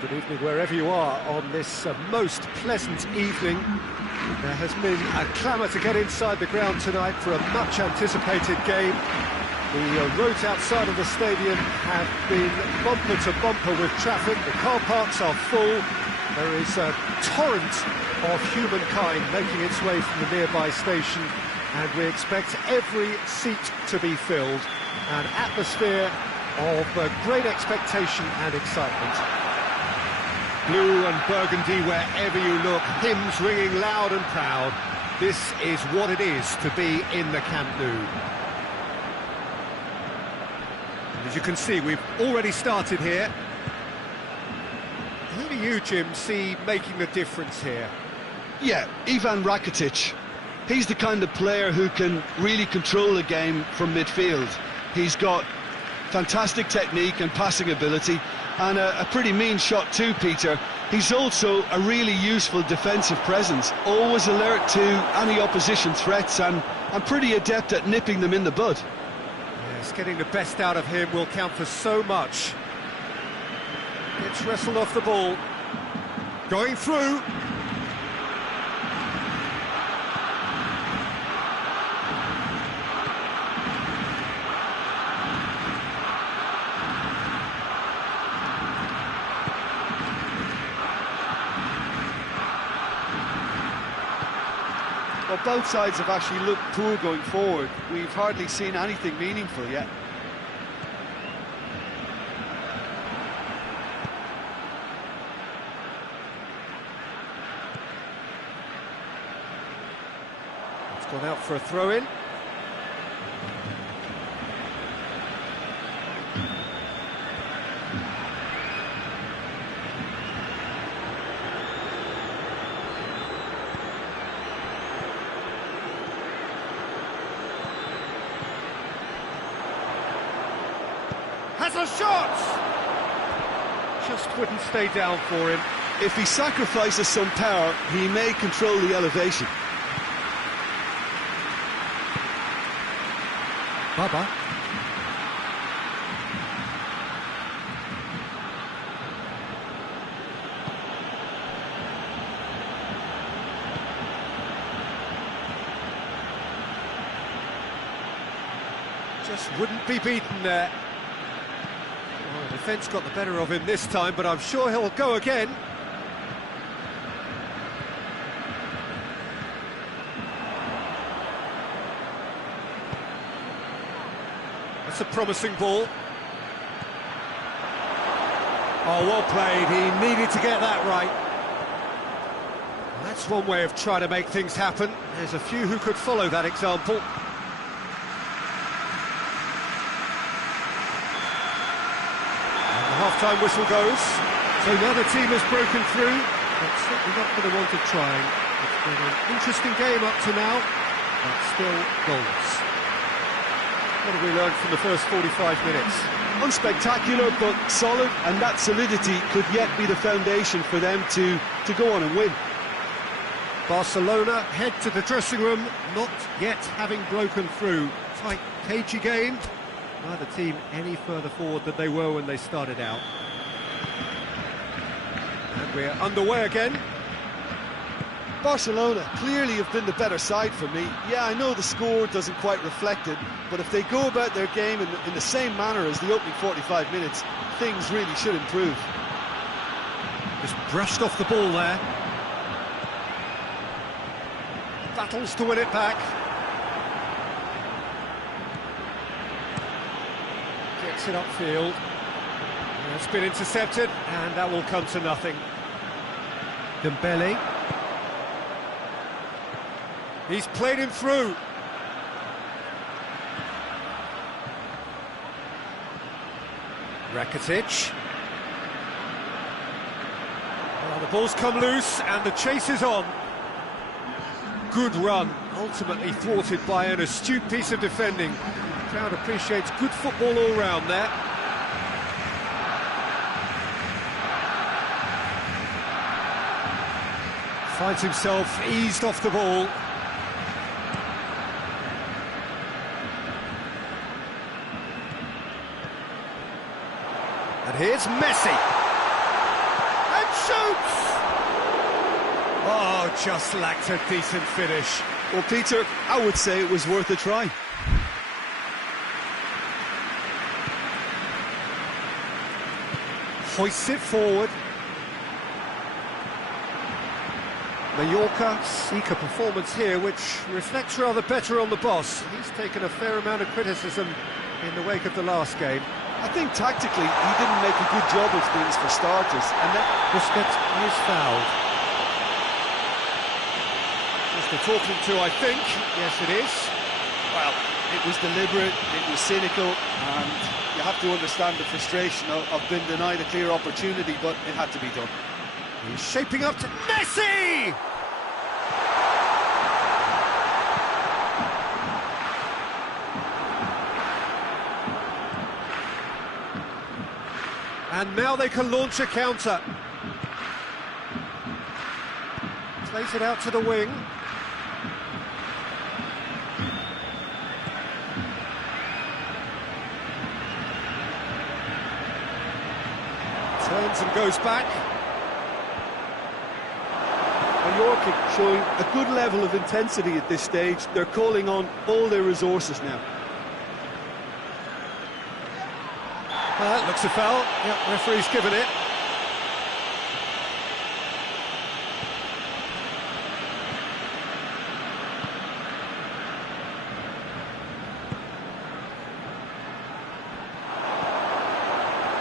Good evening wherever you are on this most pleasant evening. There has been a clamour to get inside the ground tonight for a much-anticipated game. The roads outside of the stadium have been bumper to bumper with traffic. The car parks are full. There is a torrent of humankind making its way from the nearby station, and we expect every seat to be filled. An atmosphere of great expectation and excitement. Blue and burgundy wherever you look, hymns ringing loud and proud. This is what it is to be in the Camp Nou. And as you can see, we've already started here. Who do you, Jim, see making the difference here? Yeah, Ivan Rakitic. He's the kind of player who can really control a game from midfield. He's got fantastic technique and passing ability, and a pretty mean shot too, Peter. He's also a really useful defensive presence, always alert to any opposition threats, and pretty adept at nipping them in the bud. Yes, getting the best out of him will count for so much. It's wrestled off the ball. Going through. Well, both sides have actually looked poor going forward. We've hardly seen anything meaningful yet. It's gone out for a throw-in. Has a shot! Just wouldn't stay down for him. If he sacrifices some power, he may control the elevation. Baba. Just wouldn't be beaten there. Well, the defence got the better of him this time, but I'm sure he'll go again. That's a promising ball. Oh, well played. He needed to get that right. Well, that's one way of trying to make things happen. There's a few who could follow that example. Half-time whistle goes, so now the team has broken through, but certainly not for the want of trying. It's been an interesting game up to now, but still goals. What have we learned from the first 45 minutes? Unspectacular, but solid, and that solidity could yet be the foundation for them to go on and win. Barcelona head to the dressing room, not yet having broken through. Tight, cagey game. Neither team any further forward than they were when they started out. And we're underway again. Barcelona clearly have been the better side for me. Yeah, I know the score doesn't quite reflect it, but if they go about their game in the same manner as the opening 45 minutes, things really should improve. Just brushed off the ball there. Battles to win it back. Gets it upfield. It's been intercepted, and that will come to nothing. Dembele. He's played him through. Rakitic. Well, the ball's come loose, and the chase is on. Good run, ultimately thwarted by an astute piece of defending. The crowd appreciates good football all round there. Finds himself eased off the ball. And here's Messi. shoots! Oh, just lacked a decent finish. Well, Peter, I would say it was worth a try. Hoists it forward. Mallorca seek a performance here which reflects rather better on the boss. He's taken a fair amount of criticism in the wake of the last game. I think tactically he didn't make a good job of things for starters, and then Busquets is fouled. Just a talking to, I think. Yes, it is. well, it was deliberate, it was cynical, and you have to understand the frustration of being denied a clear opportunity, but it had to be done. He's shaping up to Messi! And now they can launch a counter. Plays it out to the wing. Turns and goes back. Mallorca showing a good level of intensity at this stage. They're calling on all their resources now. That looks a foul. Yep, referee's given it.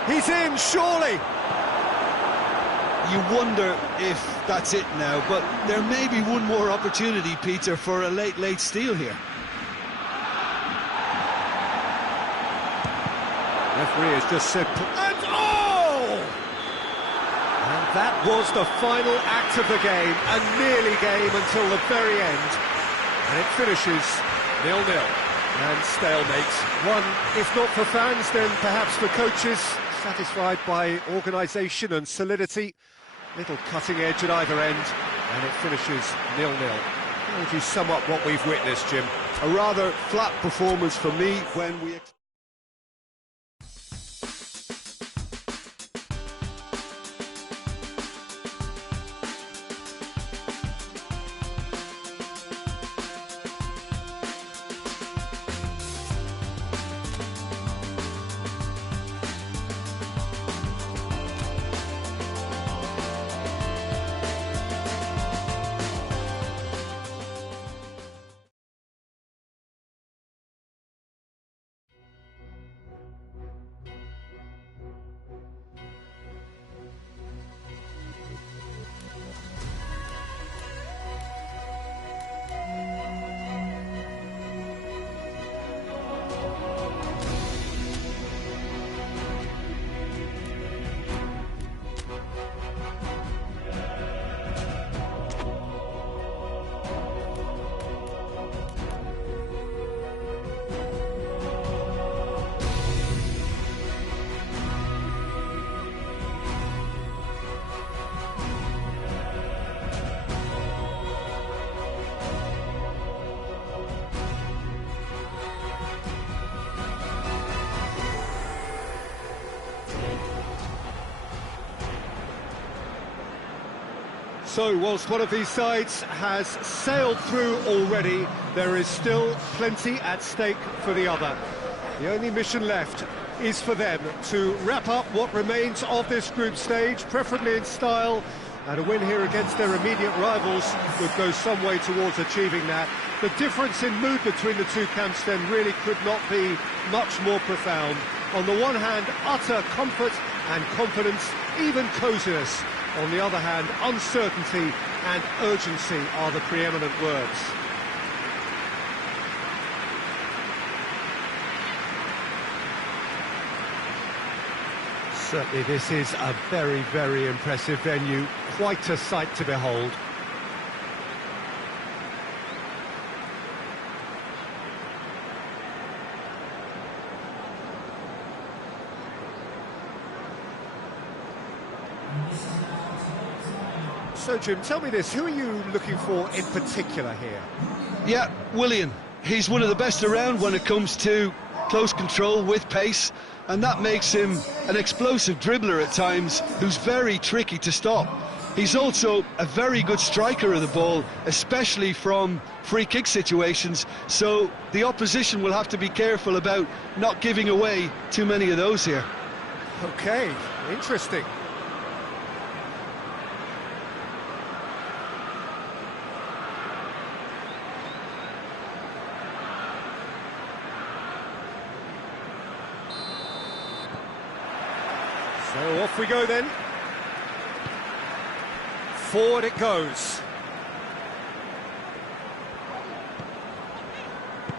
He's in, surely! You wonder if that's it now, but there may be one more opportunity, Peter, for a late steal here. Referee has just said, and oh! And that was the final act of the game, a nearly game until the very end. And it finishes 0-0. And stalemate. One, if not for fans, then perhaps for coaches, satisfied by organisation and solidity. Little cutting edge at either end, and it finishes 0-0. How would you sum up what we've witnessed, Jim? A rather flat performance for me when we... So, whilst one of these sides has sailed through already, there is still plenty at stake for the other. The only mission left is for them to wrap up what remains of this group stage, preferably in style, and a win here against their immediate rivals would go some way towards achieving that. The difference in mood between the two camps then really could not be much more profound. On the one hand, utter comfort and confidence, even coziness. On the other hand, uncertainty and urgency are the preeminent words. Certainly this is a very, very impressive venue, quite a sight to behold. So, Jim, tell me this, who are you looking for in particular here? Yeah, Willian. He's one of the best around when it comes to close control with pace, and that makes him an explosive dribbler at times who's very tricky to stop. He's also a very good striker of the ball, especially from free kick situations, so the opposition will have to be careful about not giving away too many of those here. Okay, interesting. So off we go then. Forward it goes.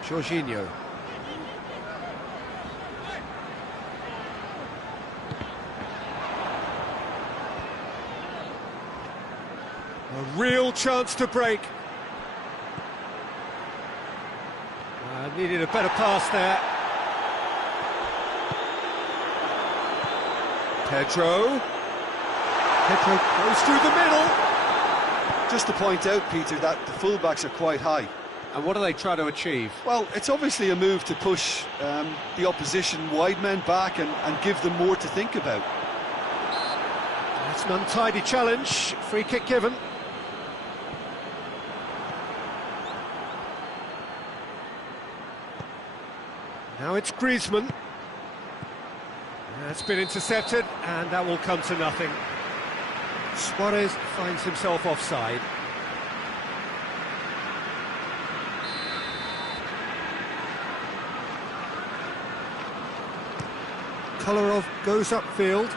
Jorginho. A real chance to break. Needed a better pass there. Pedro goes through the middle. Just to point out, Peter, that the fullbacks are quite high. And what do they try to achieve? Well, it's obviously a move to push the opposition wide men back and give them more to think about. It's an untidy challenge. Free kick given. Now it's Griezmann. That's been intercepted, and that will come to nothing. Suarez finds himself offside. Kolarov goes upfield.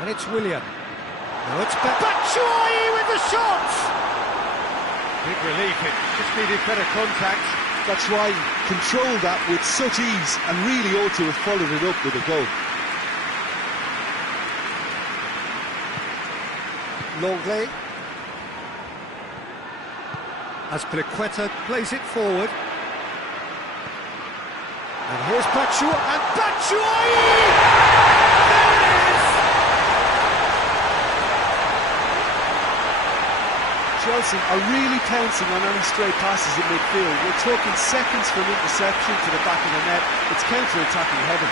And it's Willian. Now it's Batshuayi with the shot! Big relief, it just needed better contact. That's why he controlled that with such ease and really ought to have followed it up with a goal. Longley. Azpilicueta plays it forward. And here's Batshuayi, and Batshuayi! There it is! Chelsea are really pouncing on any stray passes in midfield. We're talking seconds from interception to the back of the net. It's counter-attacking heaven.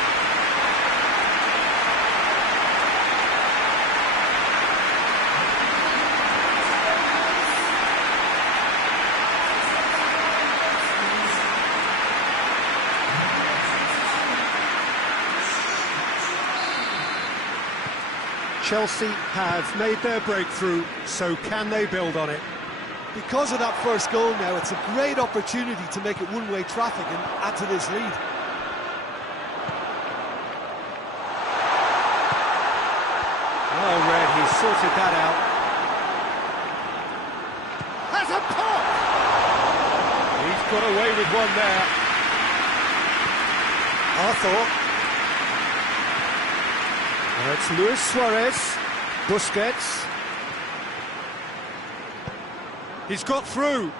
Chelsea have made their breakthrough, so can they build on it? Because of that first goal now, it's a great opportunity to make it one-way traffic and add to this lead. Oh, Red, he's sorted that out. Has a pop! He's got away with one there. Arthur. It's Luis Suarez, Busquets. He's got through.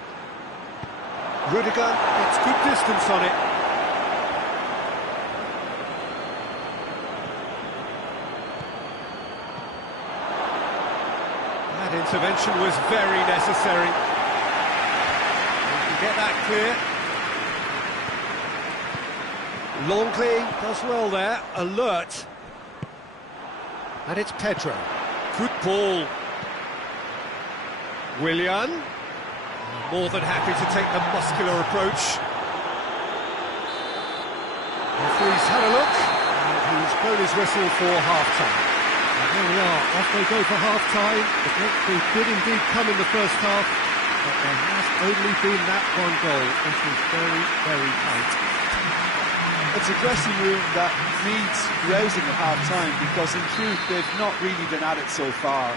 Rudiger gets good distance on it. That intervention was very necessary. You can get that clear. Longley does well there, alert. And it's Pedro. Good ball. Willian. More than happy to take the muscular approach. Referee's had a look, and he's blown his whistle for half-time. And here we are, off they go for half-time. The breakthrough did indeed come in the first half, but there has only been that one goal. This is very, very tight. It's a dressing room that needs rousing at half-time, because in truth they've not really been at it so far.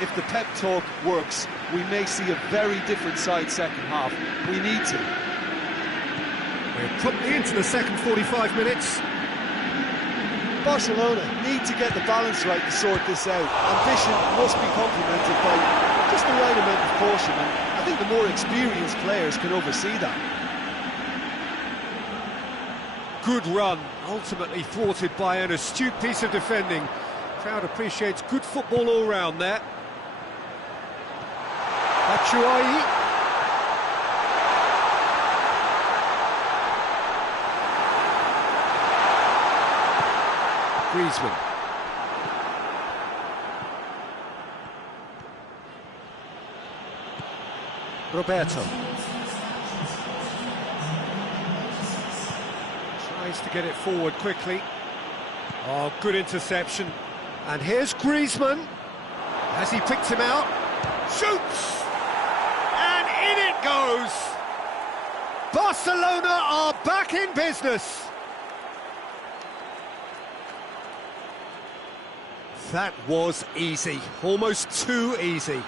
If the pep talk works, we may see a very different side second half. We need to. We're promptly into the second 45 minutes. Barcelona need to get the balance right to sort this out. Ambition must be complemented by just the right amount of caution, and I think the more experienced players can oversee that. Good run, ultimately thwarted by an astute piece of defending. Crowd appreciates good football all round there. Batshuayi. Griezmann. Roberto. Tries to get it forward quickly. Oh, good interception. And here's Griezmann. Has he picked him out? Shoots! And in it goes! Barcelona are back in business! That was easy, almost too easy.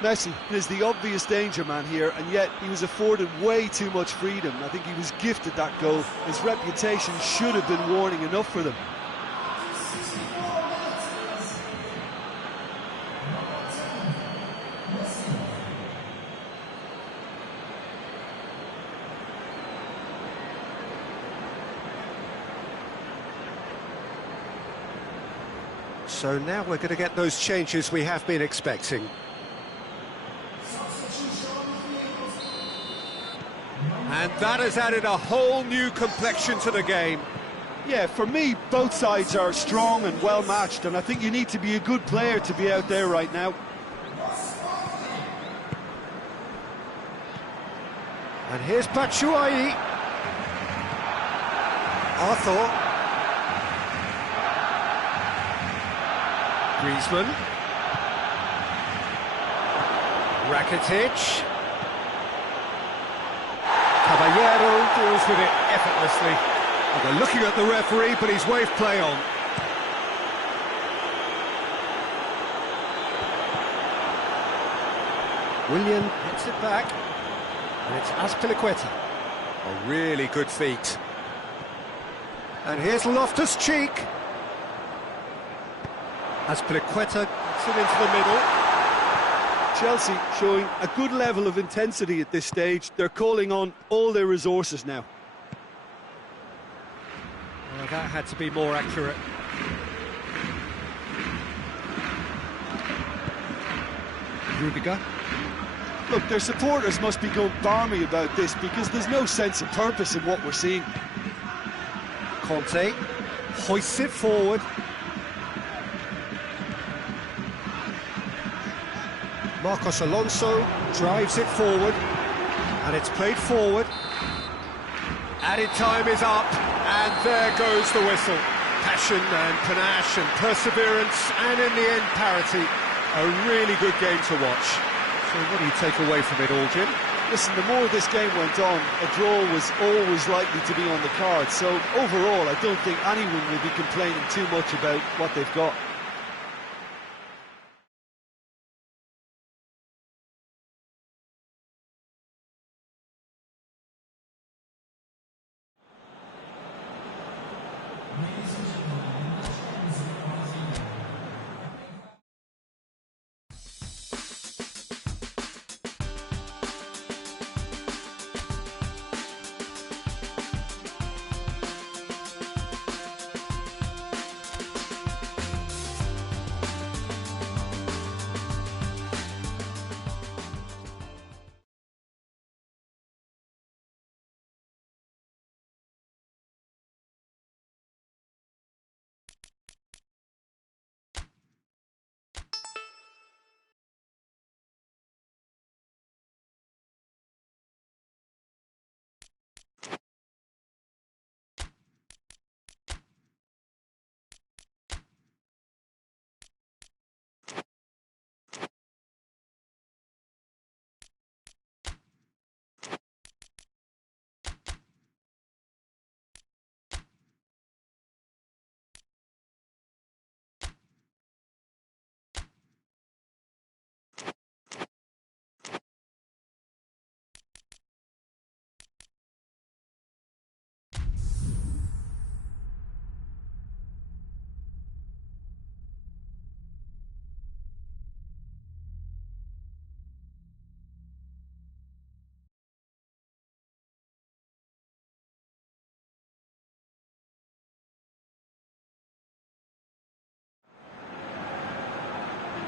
Messi is the obvious danger man here, and yet he was afforded way too much freedom. I think he was gifted that goal. His reputation should have been warning enough for them. So now we're going to get those changes we have been expecting. And that has added a whole new complexion to the game. Yeah, for me, both sides are strong and well matched, and I think you need to be a good player to be out there right now. And here's Batshuayi. Arthur. Griezmann. Rakitic. Caballero deals with it effortlessly. Well, they're looking at the referee, but he's waved play on. Willian hits it back. And it's Azpilicueta. A really good feat. And here's Loftus-Cheek. Azpilicueta gets it into the middle. Chelsea showing a good level of intensity at this stage. They're calling on all their resources now. Well, that had to be more accurate. Rudiger. Look, their supporters must be going balmy about this because there's no sense of purpose in what we're seeing. Conte hoists it forward. Marcos Alonso drives it forward, and it's played forward. Added time is up, and there goes the whistle. Passion and panache and perseverance, and in the end, parity. A really good game to watch. So what do you take away from it all, Jim? Listen, the more this game went on, a draw was always likely to be on the card. So overall, I don't think anyone will be complaining too much about what they've got.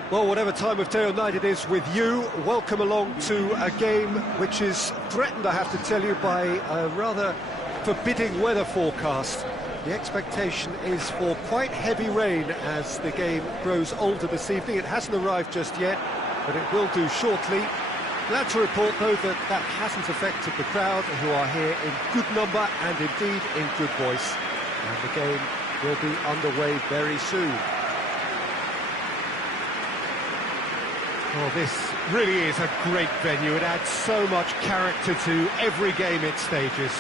Well, whatever time of day or night it is with you, welcome along to a game which is threatened, I have to tell you, by a rather forbidding weather forecast. The expectation is for quite heavy rain as the game grows older this evening. It hasn't arrived just yet, but it will do shortly. Glad to report, though, that that hasn't affected the crowd, who are here in good number and indeed in good voice. And the game will be underway very soon. Oh, this really is a great venue. It adds so much character to every game it stages.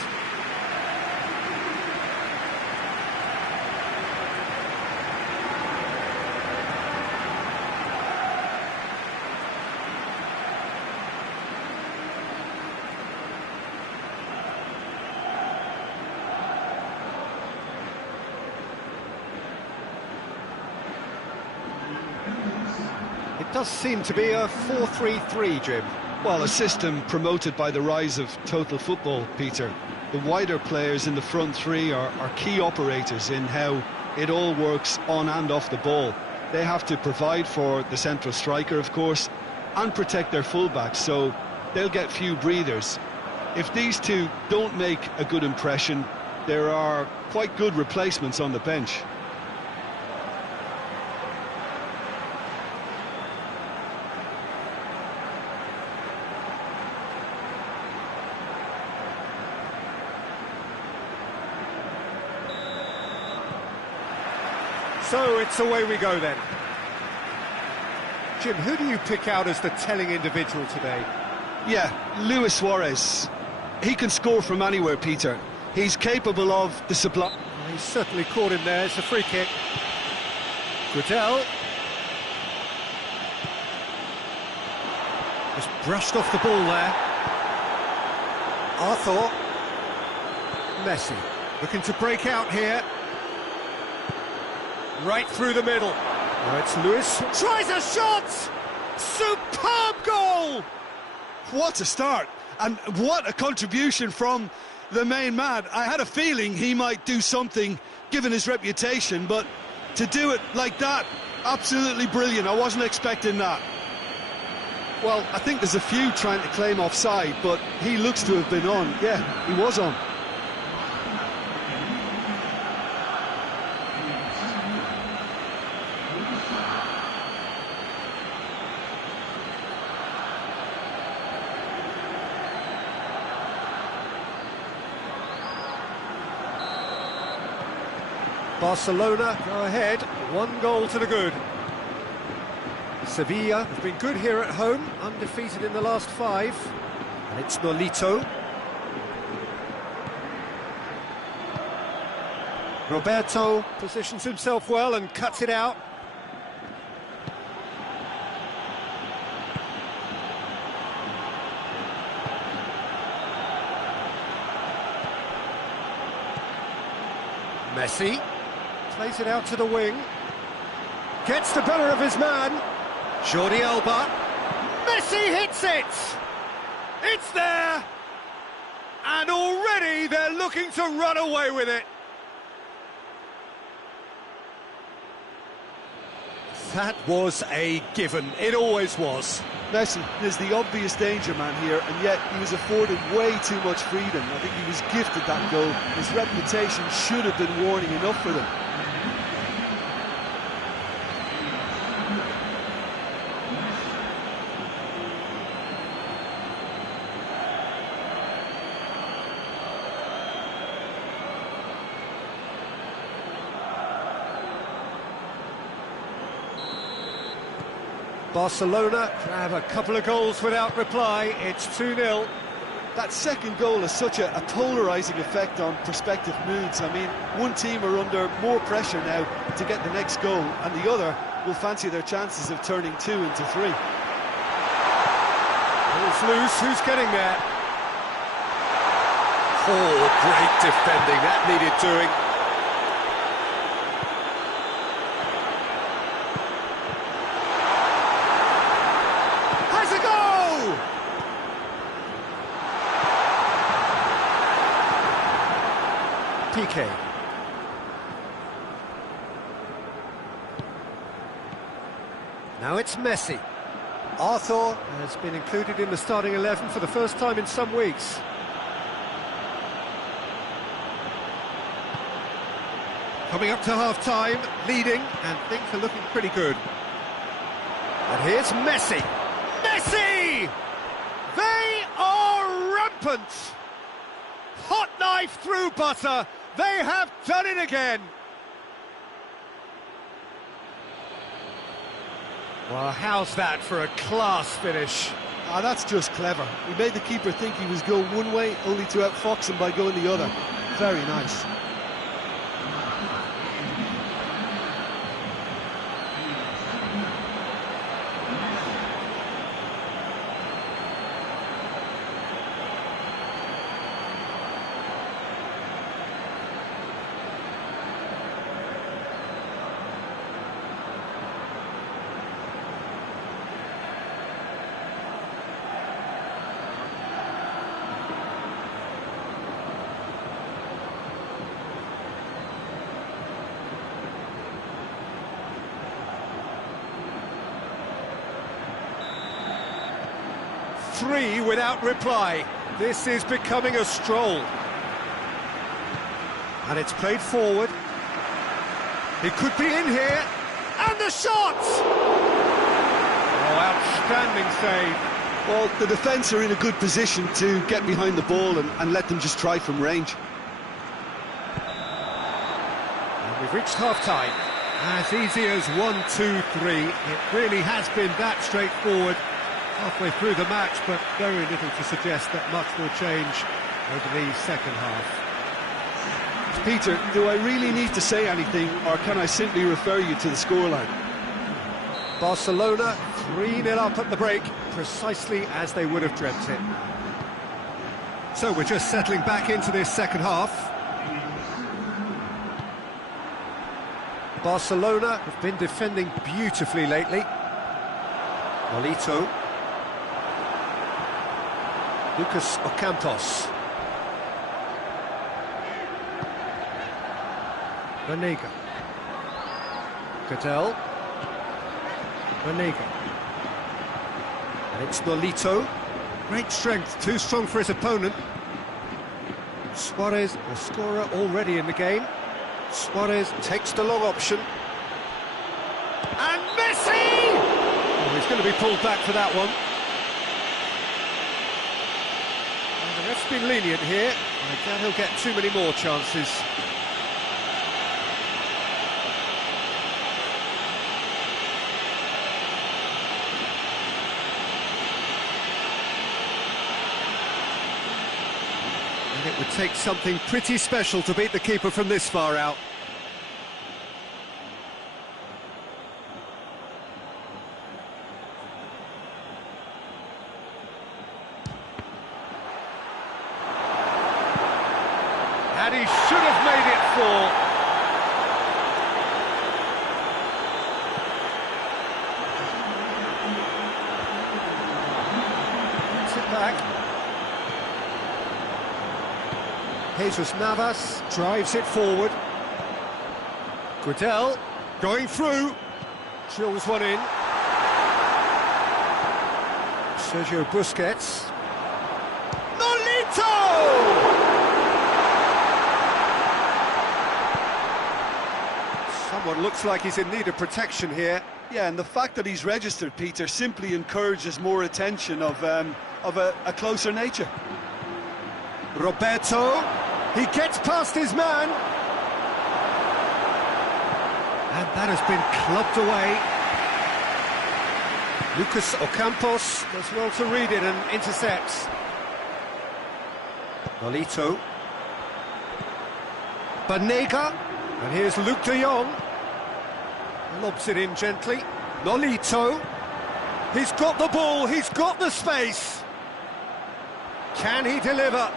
It does seem to be a 4-3-3, Jim. Well, a system promoted by the rise of total football, Peter. The wider players in the front three are key operators in how it all works on and off the ball. They have to provide for the central striker, of course, and protect their fullbacks, so they'll get few breathers. If these two don't make a good impression, there are quite good replacements on the bench. So it's away we go then. Jim, who do you pick out as the telling individual today? Yeah, Luis Suarez. He can score from anywhere, Peter. He's capable of the supply. He's certainly caught him there. It's a free kick. Gradel. Just brushed off the ball there. Arthur. Messi. Looking to break out here. Right through the middle. Now it's Lewis. Tries a shot! Superb goal! What a start, and what a contribution from the main man. I had a feeling he might do something, given his reputation, but to do it like that, absolutely brilliant. I wasn't expecting that. Well, I think there's a few trying to claim offside, but he looks to have been on. Yeah, he was on. Barcelona go ahead, 1 goal to the good. Sevilla have been good here at home, undefeated in the last 5. And it's Nolito. Roberto positions himself well and cuts it out. Messi. Plays it out to the wing. Gets the better of his man. Jordi Alba. Messi hits it! It's there! And already they're looking to run away with it. That was a given. It always was. Messi is the obvious danger man here, and yet he was afforded way too much freedom. I think he was gifted that goal. His reputation should have been warning enough for them. Barcelona have a couple of goals without reply. It's 2-0. That second goal has such a polarising effect on prospective moods. I mean, one team are under more pressure now to get the next goal, and the other will fancy their chances of turning 2 into 3. Ball's loose. Who's getting there? Oh, great defending. That needed doing. PK. Now it's Messi. Arthur has been included in the starting 11 for the first time in some weeks. Coming up to half-time, leading, and things are looking pretty good. And here's Messi. Messi! They are rampant! Hot knife through butter. They have done it again. Well, how's that for a class finish? Ah, that's just clever. He made the keeper think he was going one way, only to outfox him by going the other. Very nice. Three without reply. This is becoming a stroll. And it's played forward. He could be in here. And the shot! Oh, outstanding save. Well, the defence are in a good position to get behind the ball and let them just try from range. And we've reached half-time. As easy as 1-2-3. It really has been that straightforward. Halfway through the match, but very little to suggest that much will change over the second half. Peter, do I really need to say anything, or can I simply refer you to the scoreline? Barcelona 3-0 up at the break, precisely as they would have dreamt it. So we're just settling back into this second half. Barcelona have been defending beautifully lately. Nolito. Lucas Ocampos. Banega. Cadell. Banega. And it's Nolito. Great strength, too strong for his opponent. Suarez, the scorer already in the game. Suarez takes the long option. And Messi! Oh, he's going to be pulled back for that one. The ref's been lenient here. I doubt he'll get too many more chances. And it would take something pretty special to beat the keeper from this far out. And he should have made it fall. Gets it back. Jesus Navas drives it forward. Guedel going through. Drills one in. Sergio Busquets. Nolito! Someone looks like he's in need of protection here. Yeah, and the fact that he's registered, Peter, simply encourages more attention of a closer nature. Roberto, he gets past his man. And that has been clubbed away. Lucas Ocampos does well to read it and intercepts. Nolito. Banega. And here's Luke de Jong. Lobs it in gently. Nolito. He's got the ball, he's got the space. Can he deliver?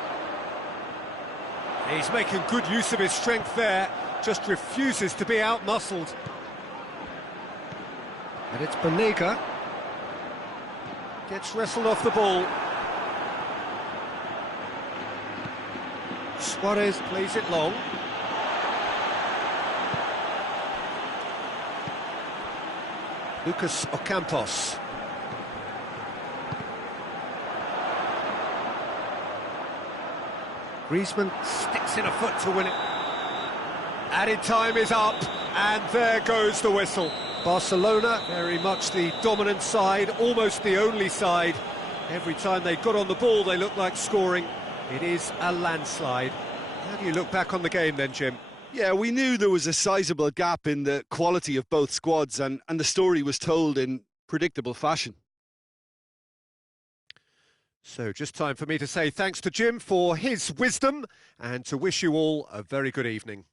He's making good use of his strength there. Just refuses to be out-muscled. And it's Banega. Gets wrestled off the ball. Suarez plays it long. Lucas Ocampos. Griezmann sticks in a foot to win it. Added time is up, and there goes the whistle. Barcelona, very much the dominant side, almost the only side. Every time they got on the ball, they looked like scoring. It is a landslide. How do you look back on the game then, Jim? Yeah, we knew there was a sizable gap in the quality of both squads, and the story was told in predictable fashion. So just time for me to say thanks to Jim for his wisdom and to wish you all a very good evening.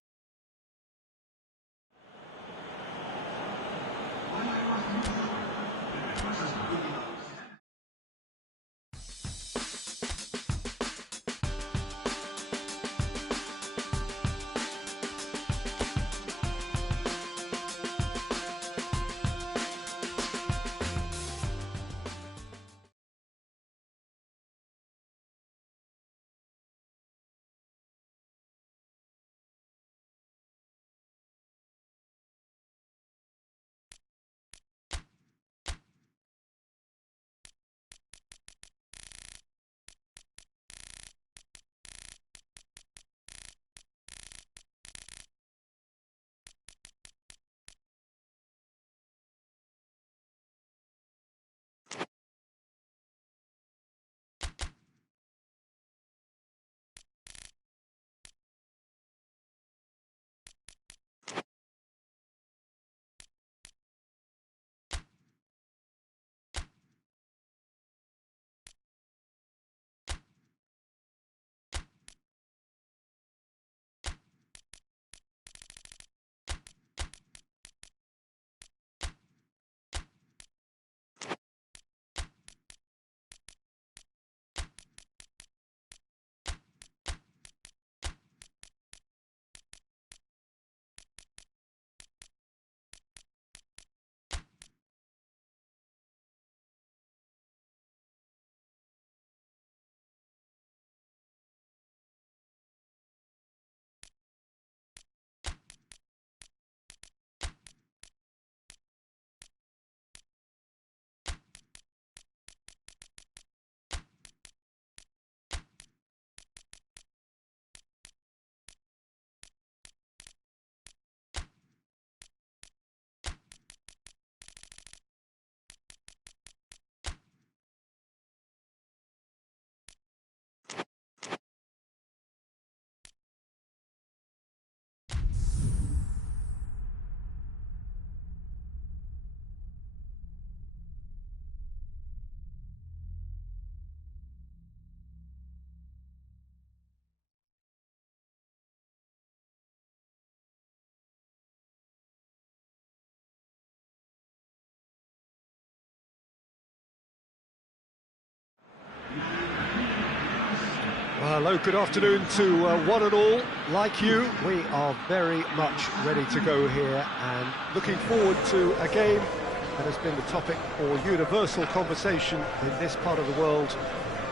Well, hello, good afternoon to one and all. Like you, we are very much ready to go here and looking forward to a game that has been the topic for universal conversation in this part of the world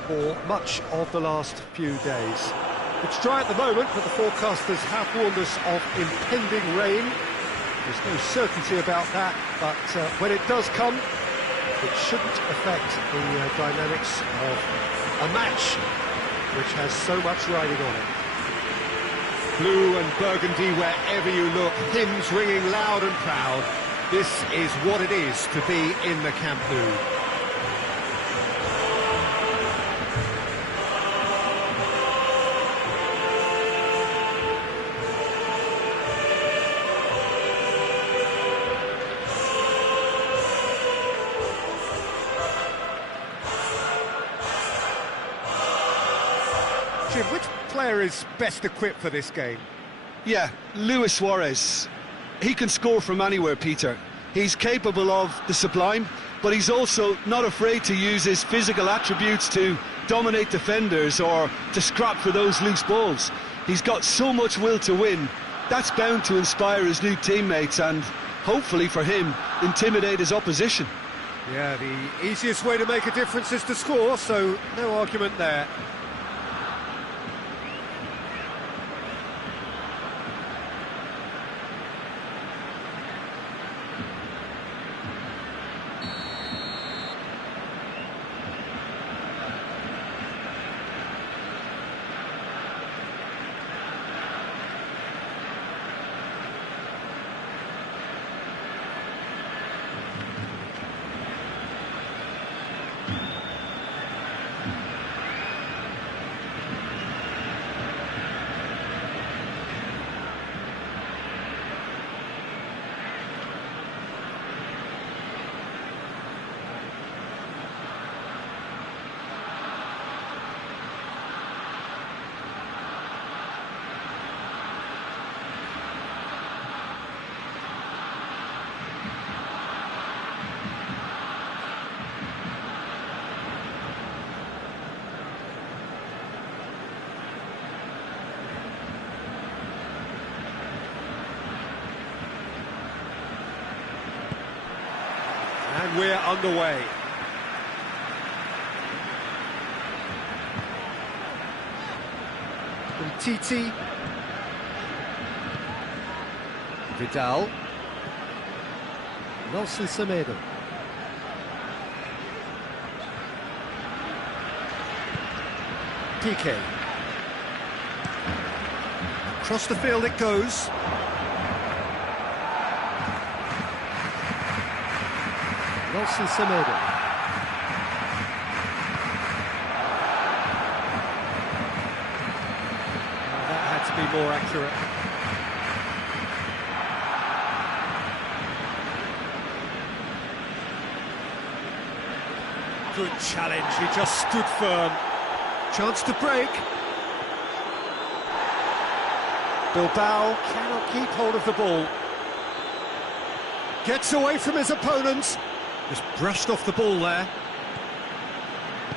for much of the last few days. It's dry at the moment, but the forecasters have warned us of impending rain. There's no certainty about that, but when it does come, it shouldn't affect the dynamics of a match which has so much riding on it. Blue and burgundy wherever you look, hymns ringing loud and proud. This is what it is to be in the Camp Nou. Jim, which player is best equipped for this game? Yeah, Luis Suarez. He can score from anywhere, Peter. He's capable of the sublime, but he's also not afraid to use his physical attributes to dominate defenders or to scrap for those loose balls. He's got so much will to win. That's bound to inspire his new teammates and, hopefully for him, intimidate his opposition. Yeah, the easiest way to make a difference is to score, so no argument there. and we're underway. Titi. Vidal. Nelson Semedo. PK. Across the field it goes. Nelson Semedo. That had to be more accurate. Good challenge, he just stood firm. Chance to break. Bilbao cannot keep hold of the ball. Gets away from his opponents. Just brushed off the ball there.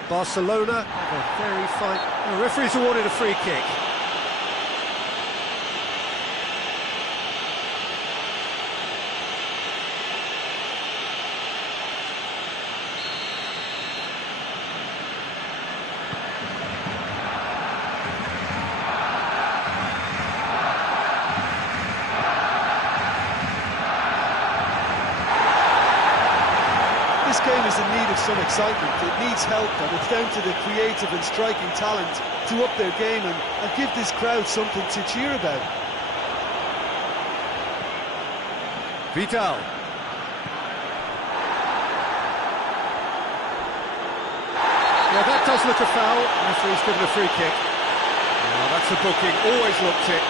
Barcelona have a very fine... The referee's awarded a free kick. This game is in need of some excitement. It needs help, and it's down to the creative and striking talent to up their game and give this crowd something to cheer about. Vidal. Yeah, that does look a foul. Referee's given a free kick. Oh, that's a booking, always looked it.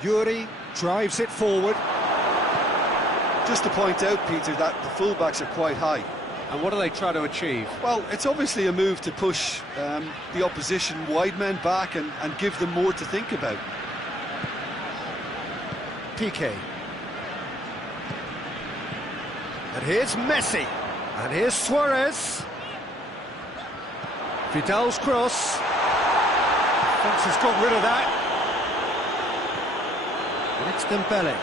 Yuri drives it forward. Just to point out, Peter, that the fullbacks are quite high. And what do they try to achieve? Well, it's obviously a move to push the opposition wide men back and give them more to think about. PK. And here's Messi. And here's Suarez. Vidal's cross. Defence has got rid of that. And it's Dembele.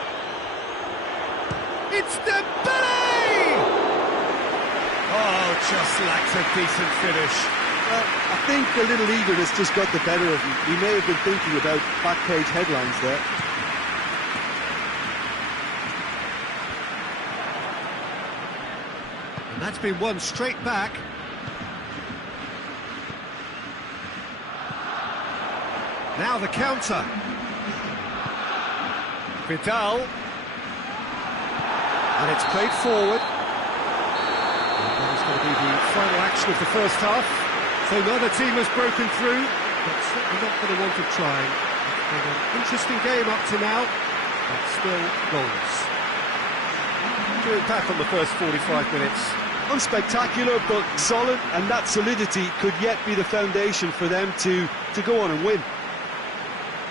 It's Dembele! Oh, just lacks a decent finish. Well, I think a little eagerness just got the better of him. He may have been thinking about back page headlines there. And that's been won straight back. Now the counter. Vidal. And it's played forward. And that is going to be the final action of the first half. So neither team has broken through, but certainly not going to want to try. It's been an interesting game up to now, but still goals. Doing back on the first 45 minutes. Unspectacular, but solid, and that solidity could yet be the foundation for them to go on and win.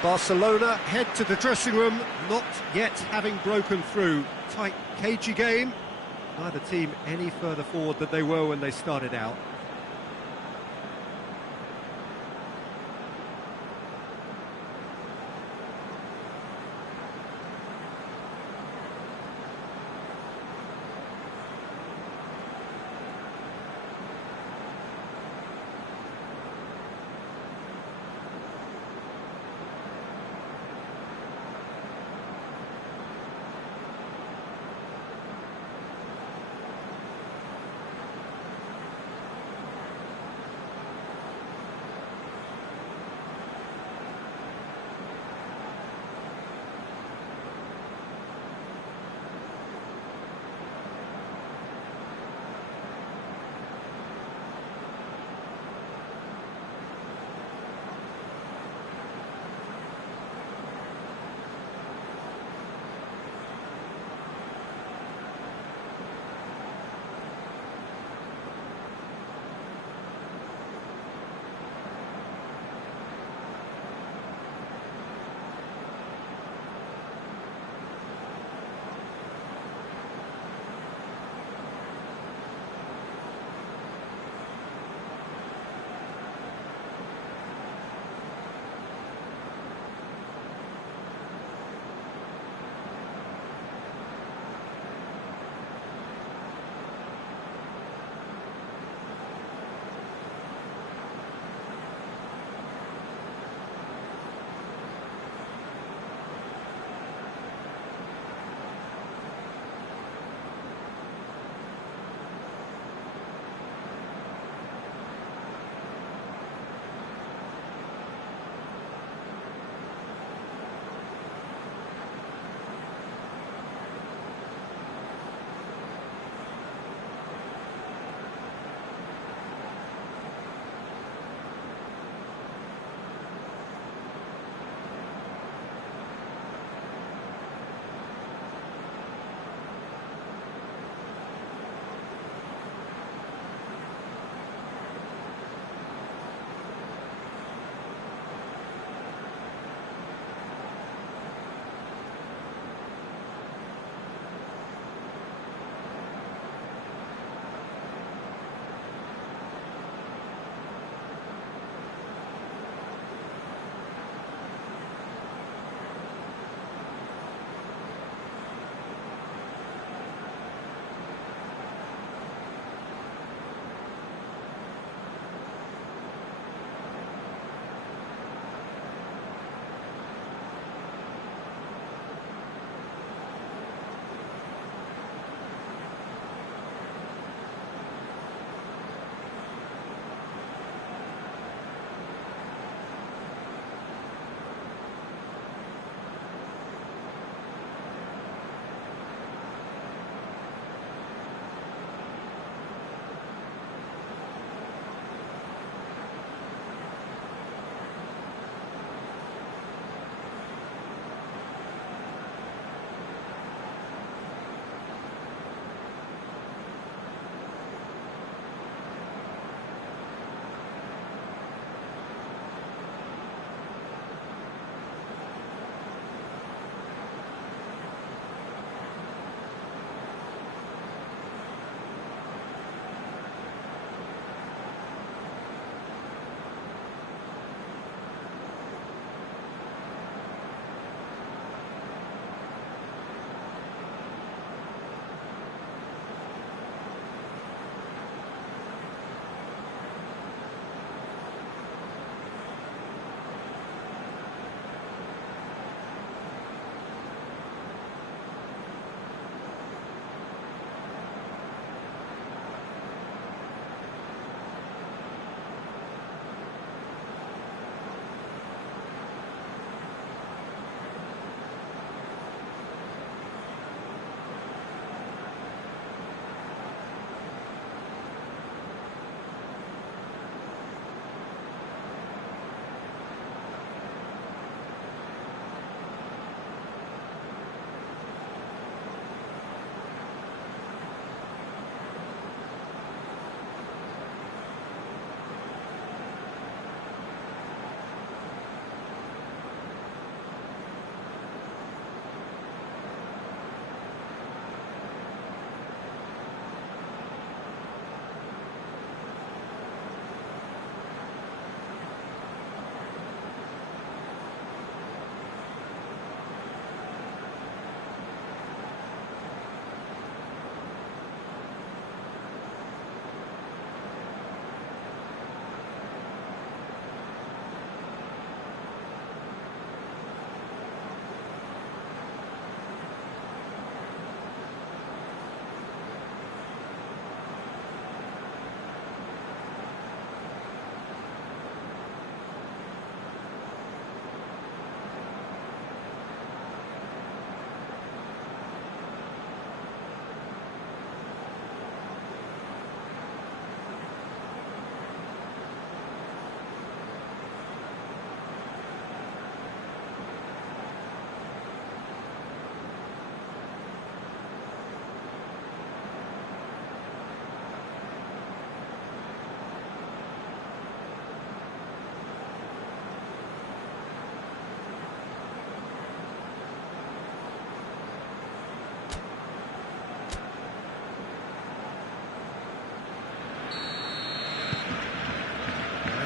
Barcelona head to the dressing room, not yet having broken through. Tight, cagey game. Neither team any further forward than they were when they started out.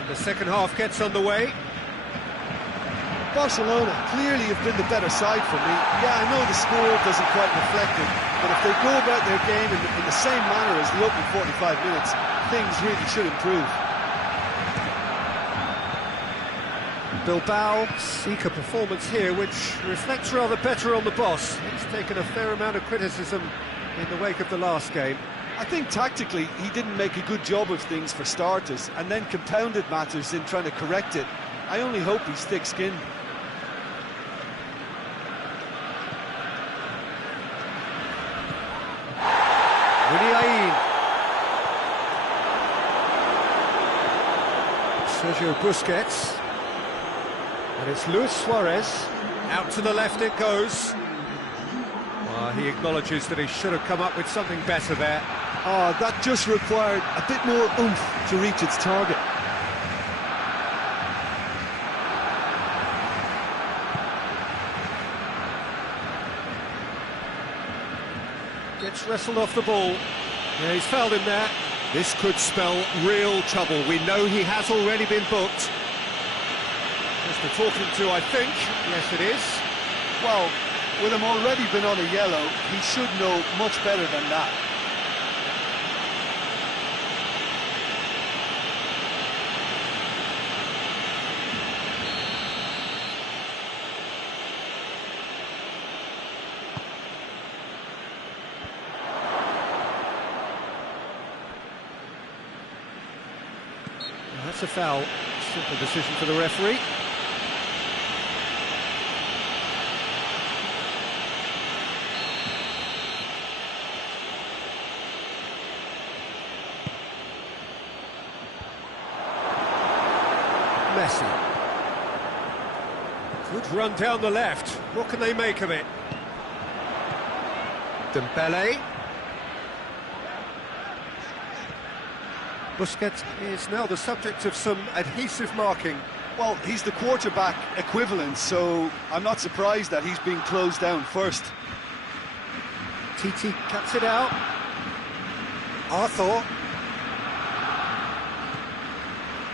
The second half gets underway. Barcelona clearly have been the better side for me. Yeah, I know the score doesn't quite reflect it, but if they go about their game in the same manner as the opening 45 minutes, things really should improve. Bilbao seek a performance here which reflects rather better on the boss. He's taken a fair amount of criticism in the wake of the last game. I think tactically he didn't make a good job of things for starters, and then compounded matters in trying to correct it. I only hope he's thick-skinned. Sergio Busquets, and it's Luis Suarez. Out to the left it goes. He acknowledges that he should have come up with something better there. Oh, that just required a bit more oomph to reach its target. Gets wrestled off the ball. Yeah, he's fouled him there. This could spell real trouble. We know he has already been booked. Just a talking to, I think. Yes, it is. Well, with him already been on a yellow, he should know much better than that. That's a foul. Simple decision for the referee. Messi. Good run down the left. What can they make of it? Dembele. Busquets is now the subject of some adhesive marking. Well, he's the quarterback equivalent, so I'm not surprised that he's being closed down first. Titi cuts it out. Arthur.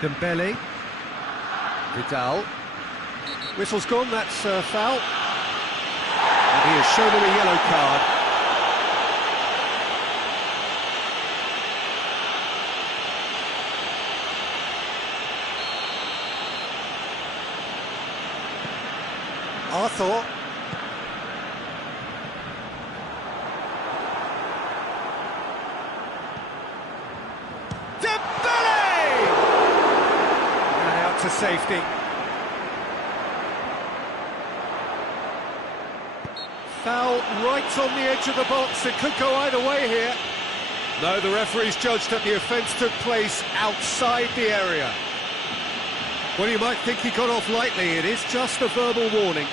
Dembele. Vidal. Whistle's gone, that's a foul. And he has shown him a yellow card. Arthur. Dembele! And out to safety. Foul right on the edge of the box. It could go either way here. No, the referee's judged that the offence took place outside the area. Well, you might think he got off lightly. It is just a verbal warning.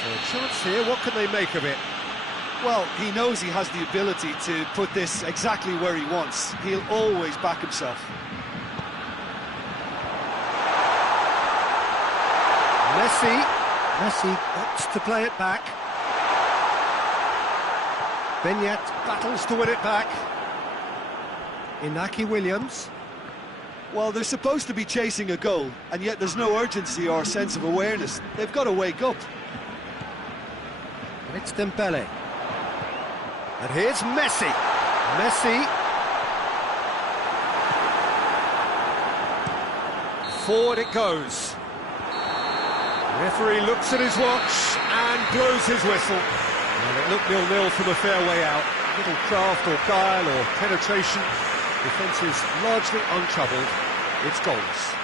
So a chance here, what can they make of it? Well, he knows he has the ability to put this exactly where he wants. He'll always back himself. Messi opts to play it back. Benyat battles to win it back. Inaki Williams. Well, they're supposed to be chasing a goal, and yet there's no urgency or sense of awareness. They've got to wake up. And it's Dembele. And here's Messi. Messi. Forward it goes. The referee looks at his watch and blows his whistle. And it looked 0-0 from a fair way out. Little craft or guile or penetration. Defence is largely untroubled. It's goals.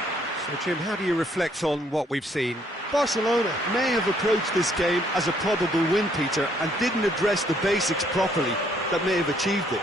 So, Jim, how do you reflect on what we've seen? Barcelona may have approached this game as a probable win, Peter, and didn't address the basics properly that may have achieved it.